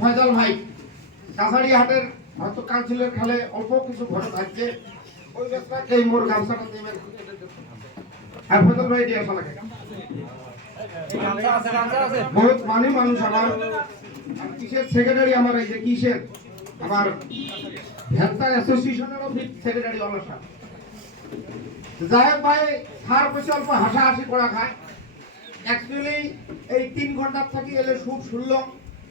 ফয়জাল ভাই কাছাড়ি হাটের হয়তো কাউন্সিলের খেলে অল্প কিছু ঘটে থাকছে ওই ব্যবসাকে এই মোর গামছাটা দিয়ে হ্যাঁ ফয়জাল ভাই দিয়ে আসা লাগে বহুত মানুষ আমার কিসের সেক্রেটারি আমার এই যে কিসের আমার হেলথ অ্যাসোসিয়েশনেরও সেক্রেটারি অলসা যাই হোক ভাই সার বসে অল্প হাসাহাসি করা খায় অ্যাকচুয়ালি এই 3 ঘন্টার থেকে এলে সুখ শুনলাম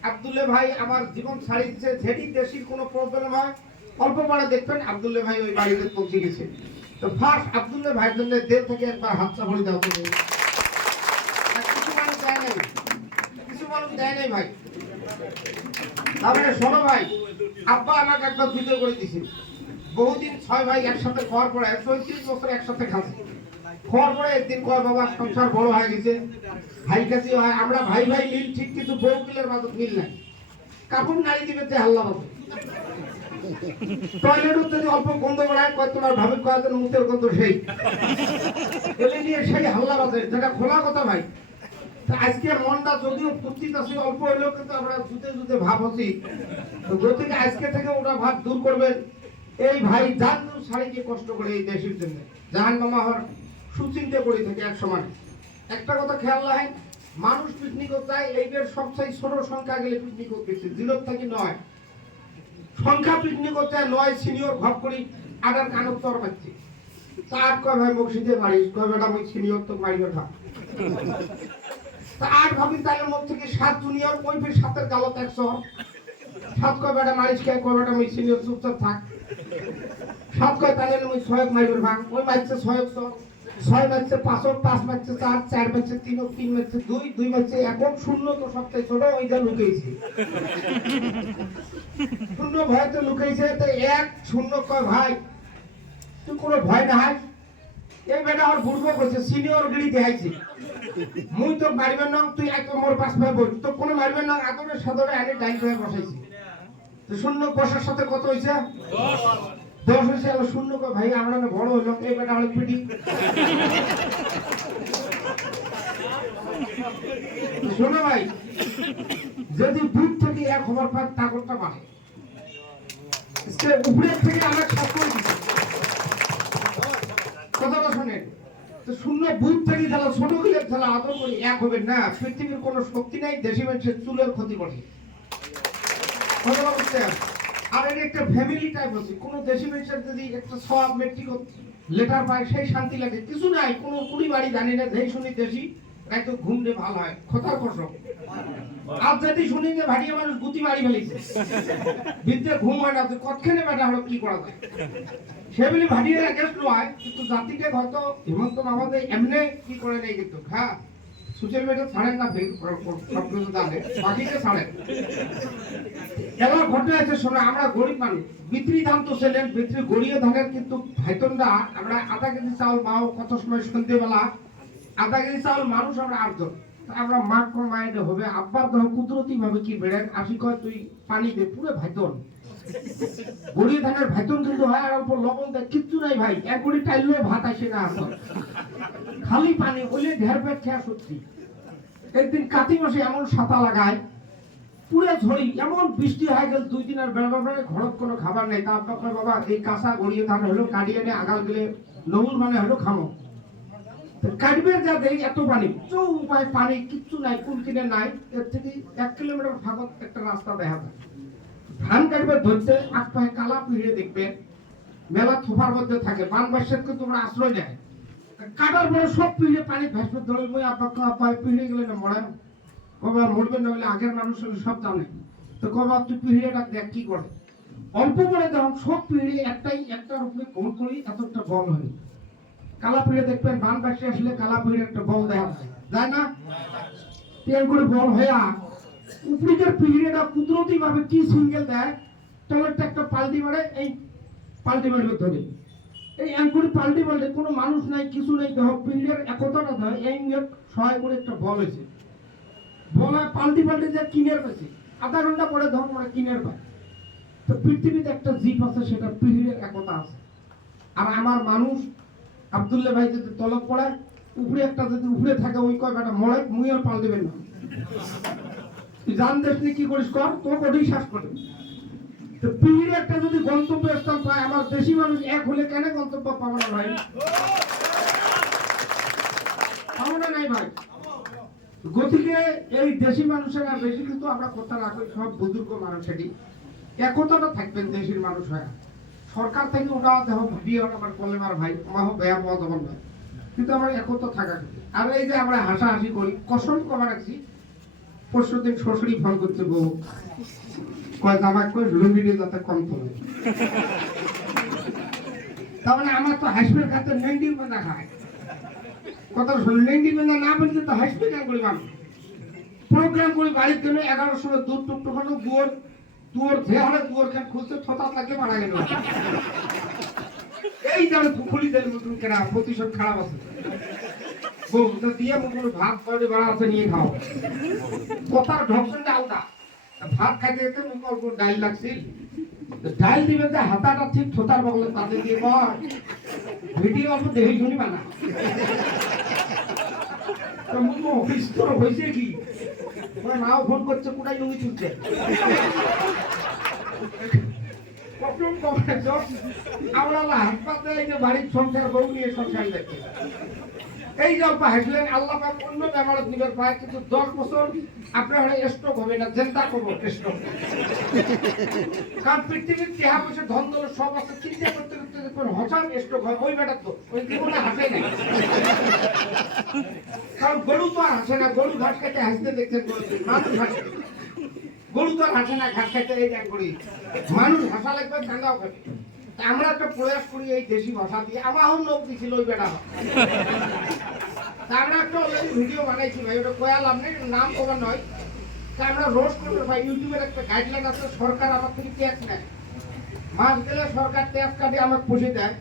আব্দুল্লাহ ভাই আমার জীবন ছাড়ি দিচ্ছে যেটি দেশির কোনো প্রবলেম হয় অল্প পরে দেখবেন আব্দুল্লাহ ভাই ওই বাড়িতে পৌঁছে গেছে তো ফার্স্ট আব্দুল্লাহ ভাইয়ের জন্য দেড় থেকে একবার হাতটা ভরে দাও তুমি কিছু মানুষ দেয় নাই ভাই তারপরে শোনো ভাই আব্বা আমাকে একবার ভিডিও করে দিছে বহুদিন 6 ভাই একসাথে খাওয়ার পরে 130 বছর একসাথে খাচ্ছি খাওয়ার পরে একদিন কয় বাবা সংসার বড় হয়ে গেছে ভাই কাছে হয় আমরা ভাই ভাই মিল ঠিক কিন্তু বউ মিলের মাঝে মিল নাই কাপড় নারী দিবে তে হাল্লা হবে টয়লেট যদি অল্প গন্ধ বাড়ায় কয় তোমার ভাবে কয়েকজন মুখের গন্ধ সেই এলে নিয়ে সেই হাল্লা বাজে যেটা খোলা কথা ভাই আজকে মনটা যদিও ফুর্তিতে আছে অল্প হইলেও কিন্তু আমরা জুতে ভাব হচ্ছি তো গতিকে আজকে থেকে ওটা ভাব দূর করবেন এই ভাই জান শাড়িকে কষ্ট করে এই দেশের জন্য জাহান মামা হর সুচিন্তা করে থাকে এক সময় একটা কথা খেয়াল রাখেন মানুষ পিকনিক যায় এইবার সবচেয়ে ছোট সংখ্যা গেলে পিকনিক করতেছে জিরো থেকে 9 সংখ্যা পিকনিক করতে 9 সিনিয়র ভাব করি আগার কানত তর পাচ্ছি তার কয় ভাই মসজিদে বাড়ি কয় বেটা মই সিনিয়র তো মারিবে ভাব তা 8 ভাবি তাইলে মুখ থেকে 7 জুনিয়র ওই ফির 7 গালত 100 7 কয় বেটা মারিস কয় বেটা মই সিনিয়র চুপচাপ থাক 7 কয় তাইলে মই 6 মারিবে ভাগ ওই মারছে 6 6 ম্যাচে 5 ম্যাচে 4 ম্যাচে 3 ম্যাচে 2 ম্যাচে 1 শূন্য তো সবচেয়ে ছোট ওইটা লুকাইছে শূন্য ভয় তো লুকাইছে তো 1-0 কয় ভাই তুই কোনো ভয় না হয় এই বেটা আর বুড়বো কইছে সিনিয়র গিরি দেখাইছে মুই তো মারবেন না তুই এক মোর পাশ ভাই বল তো কোনো মারবেন না আদরে সাদরে আনি ডাইন হয়ে বসাইছি তো শূন্য বসার সাথে কত হইছে 10 হইছে আর শূন্য কয় ভাই আমরা না বড় হইলাম এই বেটা হল পিটি শোনো ভাই যদি বুক থেকে এক খবর পায় তা করতে পারে इसके উপরে থেকে আমরা সাপোর্ট দিছি কথাটা শুনেন তো শূন্য বুক থেকে যারা ছোট গিলে যারা আদর করে এক হবে না পৃথিবীর কোনো শক্তি নাই দেশি মানুষের চুলের ক্ষতি করে কথা বলতে আর এটা একটা ফ্যামিলি টাইপ আছে কোন দেশি মানুষের যদি একটা সব মেট্রিক লেটার পায় সেই শান্তি লাগে কিছু নাই কোনো কুড়ি বাড়ি জানি না যেই শুনি দেশি তাই তো ঘুমলে ভালো হয় কথার কসম আজ যদি শুনি যে ভাড়িয়া মানুষ গুতি বাড়ি ফেলেছে বিদ্যে ঘুম হয় না তো কতখানে বেটা হলো কি করা যায় সেগুলি ভাড়িয়ে অ্যাগেস্ট নয় কিন্তু জাতিকে হয়তো হেমন্ত মামাদের এমনি কি করে নেই কিন্তু হ্যাঁ সোশ্যাল মিডিয়া ছাড়েন না সব কিছু জানে বাকিকে ছাড়েন এবার ঘটে আছে শোনো আমরা গরিব মানুষ বিক্রি দাম তো ছিলেন বিক্রি গড়িয়ে ধানের কিন্তু ভাইতনরা আমরা আধা কেজি চাউল মাও কত সময় সন্ধ্যেবেলা আধা কেজি চাউল মানুষ আমরা 8 জন আমরা মাক মাইন্ড হবে আব্বার দেহ কুদরতি ভাবে কি বেড়েন আসি কয় তুই পানি দে পুরো ভাইতন গড়িয়ে ধানের ভাইতন কিন্তু হয় আর অল্প লবণ দেয় কিচ্ছু নাই ভাই এক গড়ি টাইলেও ভাত আসে না আসল খালি পানি ওইলে ঢের পেট খেয়া সত্যি একদিন কাতি মাসে এমন ছাতা লাগায় পুরো ঝড়ি এমন বৃষ্টি হয়ে গেল 2 দিন আর বেড়াবাড়ে ঘরত কোনো খাবার নেই তা আপনার বাবা এই কাঁচা গড়িয়ে ধান হলো কাটিয়ে এনে আগাল গেলে নবুল মানে হলো খামো কাটবের যা দেই এত পানি চৌ উপায় পানি কিচ্ছু নাই কোন কিনে নাই এর থেকে 1 কিলোমিটার ভাগত একটা রাস্তা দেখা যায় ধান কাটবে ধরতে আট পায়ে কালা পিড়ে দেখবে মেলা থোপার মধ্যে থাকে বানবাসীকে তোমরা আশ্রয় দেয় কাটার পরে সব পিড়ে পানি ভেসবে ধরে মই আপা পিড়ে গেলে না মরে কবা মরবে না হলে আগের মানুষ সব জানে তো কবা তুই পিড়েটা দেখ কি করে অল্প করে যখন সব পিড়ে একটার উপরে কোন করি এতটা বল হয় কালা পিড়ে দেখবেন বানবাসী আসলে কালা পিড়ে একটা বল দেখা যায় না তেল করে বল হয়ে উপরিকের পিড়েটা কুদরতি ভাবে কি সিঙ্গেল দেয় টয়লেটটা একটা পাল্টি মারে এই পাল্টি মারবে ধরে এই অ্যাঙ্কুরি পাল্টি মারলে কোনো মানুষ নাই কিছু নেই দেহ পিড়ের একতাটা দেয় এই সহায় করে একটা বল হয়েছে বলা পাল্টি যে কিনের পেছে আধা ঘন্টা পরে ধর মানে কিনের পায় তো পৃথিবীতে একটা জিপ আছে সেটা পিড়ের একতা আছে আর আমার মানুষ আব্দুল্লাহ ভাই যদি তলব পড়ে উপরে একটা যদি উপরে থাকে ওই কয় বেটা মরে মুই আর পাল্টিবেন না তুই জান দেশ নিয়ে কি করিস কর, তোকে ওটাই শ্বাস করে। তো পীর একটা যদি গন্তব্য স্থান পায়, আমার দেশি মানুষ এক হলে কেন গন্তব্য পাবো না ভাই? পাবো না নাই ভাই? গতিকে এই দেশি মানুষেরা বেশি কিন্তু আমরা কথা রাখি, সব বুজুর্গ মানুষেরই একতাটা থাকবেন দেশের মানুষ হয়। সরকার থেকে ওটা দেহ ভিডিও আমার বললে আমার ভাই আমার বেয়া মত আমার ভাই, কিন্তু আমার একতা থাকা। আর এই যে আমরা হাসাহাসি করি, কসম কমা রাখছি, পরশু দিন শ্বশুরই ফোন করছে, বউ কয় জামাই কই লুঙ্গিটি যাতে কম তোলে। তার মানে আমার তো হাসবের খাতে নেন্ডি মেনা খায়, কথা শুনে নেন্ডি মেনা না বলতে তো হাসবে কেন করি মানুষ। প্রোগ্রাম করি বাড়ির জন্য 11 সময় দুধ টুকটুকানো দুয়ার ধেহারে দুয়ার কেন খুলছে, থতা লাগে মারা গেল। এই যারা খুলি দেন নতুন কেনা প্রতিশোধ খারাপ আছে, বউ তো দিয়ে মুখে ভাত পাউডি বাড়া আছে নিয়ে খাও। কথার ঢকশনটা আলাদা। ভাত খাইতে যেতে মুখ অল্প ডাইল লাগছিল, ডাইল দিবে যে হাতাটা ঠিক থোতার বগলে তাতে দিয়ে বল ভিডিও অল্প দেখে শুনি বানা। মুখ অফিস তোর হয়েছে কি, মাও ফোন করছে কোথায় লুঙ্গি চুলছে। আমরা হাসপাতালে এই যে বাড়ির সংসার বউ নিয়ে সংসার দেখছি, এই যে অল্প হাসলেন আল্লাহ পাক অন্য বেমারত নিবার পায়, কিন্তু 10 বছর আপনার স্ট্রোক হবে না, চিন্তা করবো স্ট্রোক। কারণ পৃথিবীর টেহা পয়সা ধন দৌলত সব আছে, চিন্তা করতে করতে যখন হঠাৎ স্ট্রোক হয়, ওই বেটার তো ওই জীবনে হাসে না। কারণ গরু তো আর হাসে না, গরু ঘাস খাইতে হাসতে দেখছেন, মানুষ হাসে। গরু তো আর হাসে না ঘাস খাইতে, এই এক করি মানুষ হাসা লাগবে, কান্দাও খাবে। আমরা একটা প্রয়াস করি এই দেশি ভাষা দিয়ে, আমার লোক দিছিল ওই বেটা। আমরা একটা অলরেডি ভিডিও বানাইছি ভাই, ওটা কয়ালাম নেই, নাম কবার নয়। আমরা রোজ করবো ভাই, ইউটিউবের একটা গাইডলাইন আছে, সরকার আমার থেকে ট্যাক্স নেয়, মাস গেলে সরকার ট্যাক্স কাটে আমাকে পুষে দেয়।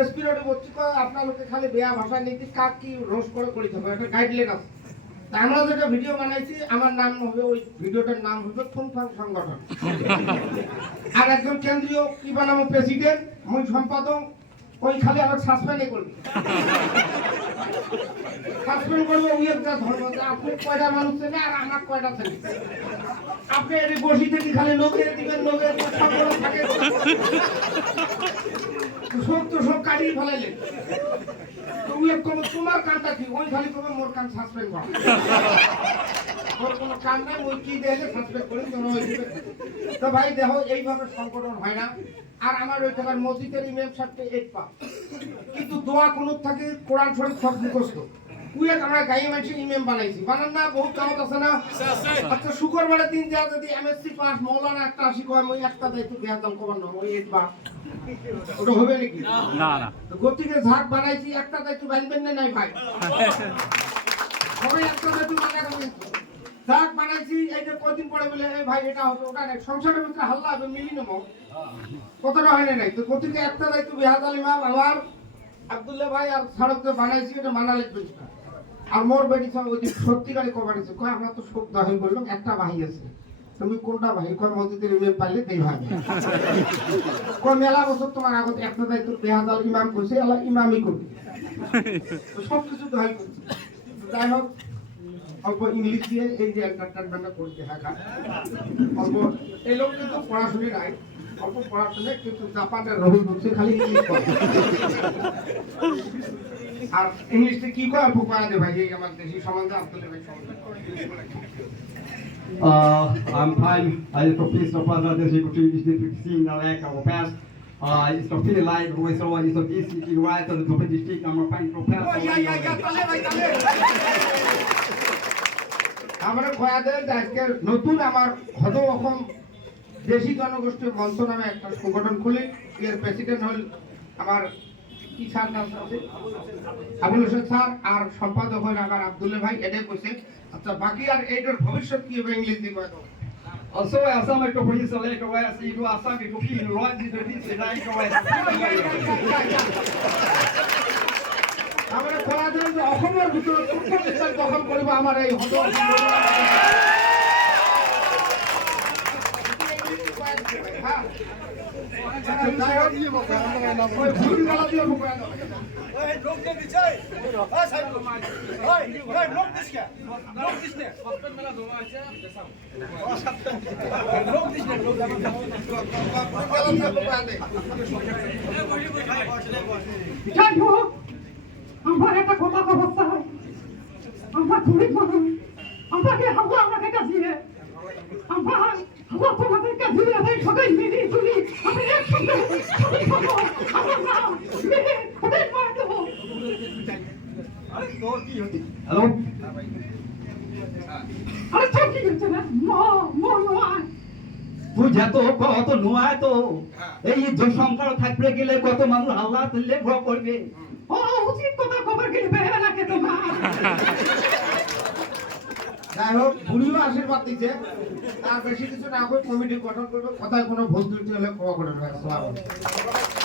এসপি রোডে বলছি আপনাদেরকে খালি বেয়া ভাষা নীতি কাক কি রোজ করে করি থাকবে, একটা গাইডলাইন আছে। আমরা যেটা ভিডিও বানাইছি, আমার নাম হবে, ওই ভিডিওটার নাম হবে ফুনফাং সংগঠন। আর একজন কেন্দ্রীয় কি বানাবো প্রেসিডেন্ট, মুই সম্পাদক, ওই খালি আমার সাসপেন্ডই করবে। সাসপেন্ড করবে ওই একটা ধর্ম, আপনি কয়টা মানুষ ছেলে আর আমার কয়টা ছেলে, আপনি এটি বসি থেকে খালি লোকে দিবেন, লোকে থাকে সব কাটিয়ে ফেলাইলেন। তোমার কানটা কি, ওই খালি তোমার মোর কান সাসপেন্ড করা, ওর কোনো কান নাই, ওই কি দেখলে সাসপেন্ড করে। তো ভাই দেখো এইভাবে সংগঠন হয় না। আর আমার ওই টাকার মসজিদের ইমাম সাহেবকে 8 পা, কিন্তু দোয়া কুনুত থাকে, কোরআন শরীফ সব মুখস্থ। আমরা গায়ে মানুষের ইমাম বানাইছি, বানান না বহুত কামত আছে না। আচ্ছা শুক্রবারের দিন যা যদি এমএসসি পাস মৌলানা একটা আসি কয়, ওই একটা দায়িত্ব বেহাদাল কবার না, ওই 8 পা ওটা হবে নাকি? না না। গতিকে ঝাঁক বানাইছি, একটা দায়িত্ব বানবেন না নাই ভাই, সবাই একটা দায়িত্ব বানা করবেন। ঝাঁক বানাইছি, এই যে কদিন পরে বলে এই ভাই এটা হবে ওটা নেই, সংসারের ভিতরে হাল্লা হবে, মিলি নেবো, কতটা হয় না নাই। তো গতিকে একটা দায়িত্ব বেহাদাল ইমাম আমার আব্দুল্লাহ ভাই আর সারককে বানাইছি, এটা মানা লিখবেন। আর মোর বেটি সব ওই সত্যিকারে কবাড়িছে, কয় আমরা তো সব দাহি বললাম, একটা ভাই আছে, তুমি কোনটা ভাই? কয় মসজিদের ইমাম পাইলে দেই ভাই। কয় মেলা বছর তোমার আগত একটা দায়িত্ব বেহাদাল ইমাম কইছে, আল্লাহ ইমামই করবে, সব কিছু দাহি করছে। যাই হোক অল্প ইংলিশ দিয়ে এই যে এন্টারটেনমেন্টটা করতে হাঁকা অল্প, এই লোক কিন্তু পড়াশুনি নাই, অল্প পড়াশোনা, কিন্তু জাপানের রবি বলছে খালি ইংলিশ করে। আর ইংলিশে কি কয় অল্প করা দে ভাই, এই আমার দেশি সম্বন্ধে আব্দুল্লাহ ভাই সম্বন্ধে। I'm fine. I is professor of other secretary is the 15 like our past. It's a feel like we saw is a DC right on the district. I'm a fine professor. তালে ভাই তালে। আমরা কয়াদের আজকে নতুন আমার হদ রকম দেশি জনগোষ্ঠীর মঞ্চ নামে একটা সংগঠন খুলি, এর প্রেসিডেন্ট হল আমার কি স্যার নাম আছে আবুল হোসেন স্যার, আর সম্পাদক হল আমার আব্দুল্লাহ ভাই। এটাই কইছে। আচ্ছা বাকি আর এইটার ভবিষ্যৎ কি হবে ইংলিশ দিয়ে কয়। Also, as some of the police are like away, see you are some to feel right in the busy like away. আমরা কয়াদের যে অসমের ভিতরে প্রথম স্থান দখল করব আমার এই হদ হ্যাঁ যাই হোক, ওই ভুল গালা দিয়ে ভুকায় দাও। ওই লোক দিয়ে দিছে ওই সাইড ওই লোক দিছ কে লোক দিছ নে লোক দিছ নে লোক ভুল গালা দিয়ে ভুকায় দে। যাই হোক আমার একটা কথা অবস্থা আমার গরিব মানুষ আমাকে আল্লাহ আমাকে কাজিয়ে আমার আল্লাহ তোমাদের কাজিয়ে আমি সবাই মিলি তুলি আমি একসঙ্গে সবাই খাবো আমার নাম মেয়ে ওদের মার দেবো হ্যালো আরে তো কি হচ্ছে না নয় তুই যত কত নোয়ায় তো এই সংসার থাকবে গেলে কত মানুষ আল্লাহ তুললে ভয় করবে ও উচিত কথা খবর গেলে বেড়ে রাখে তোমার যাই হোক ভুলিও আশীর্বাদ দিচ্ছে তার বেশি কিছু না করে কমিটি গঠন করবে কথায় কোনো ভুল ত্রুটি হলে ক্ষমা করে দেবে। আসসালামু আলাইকুম।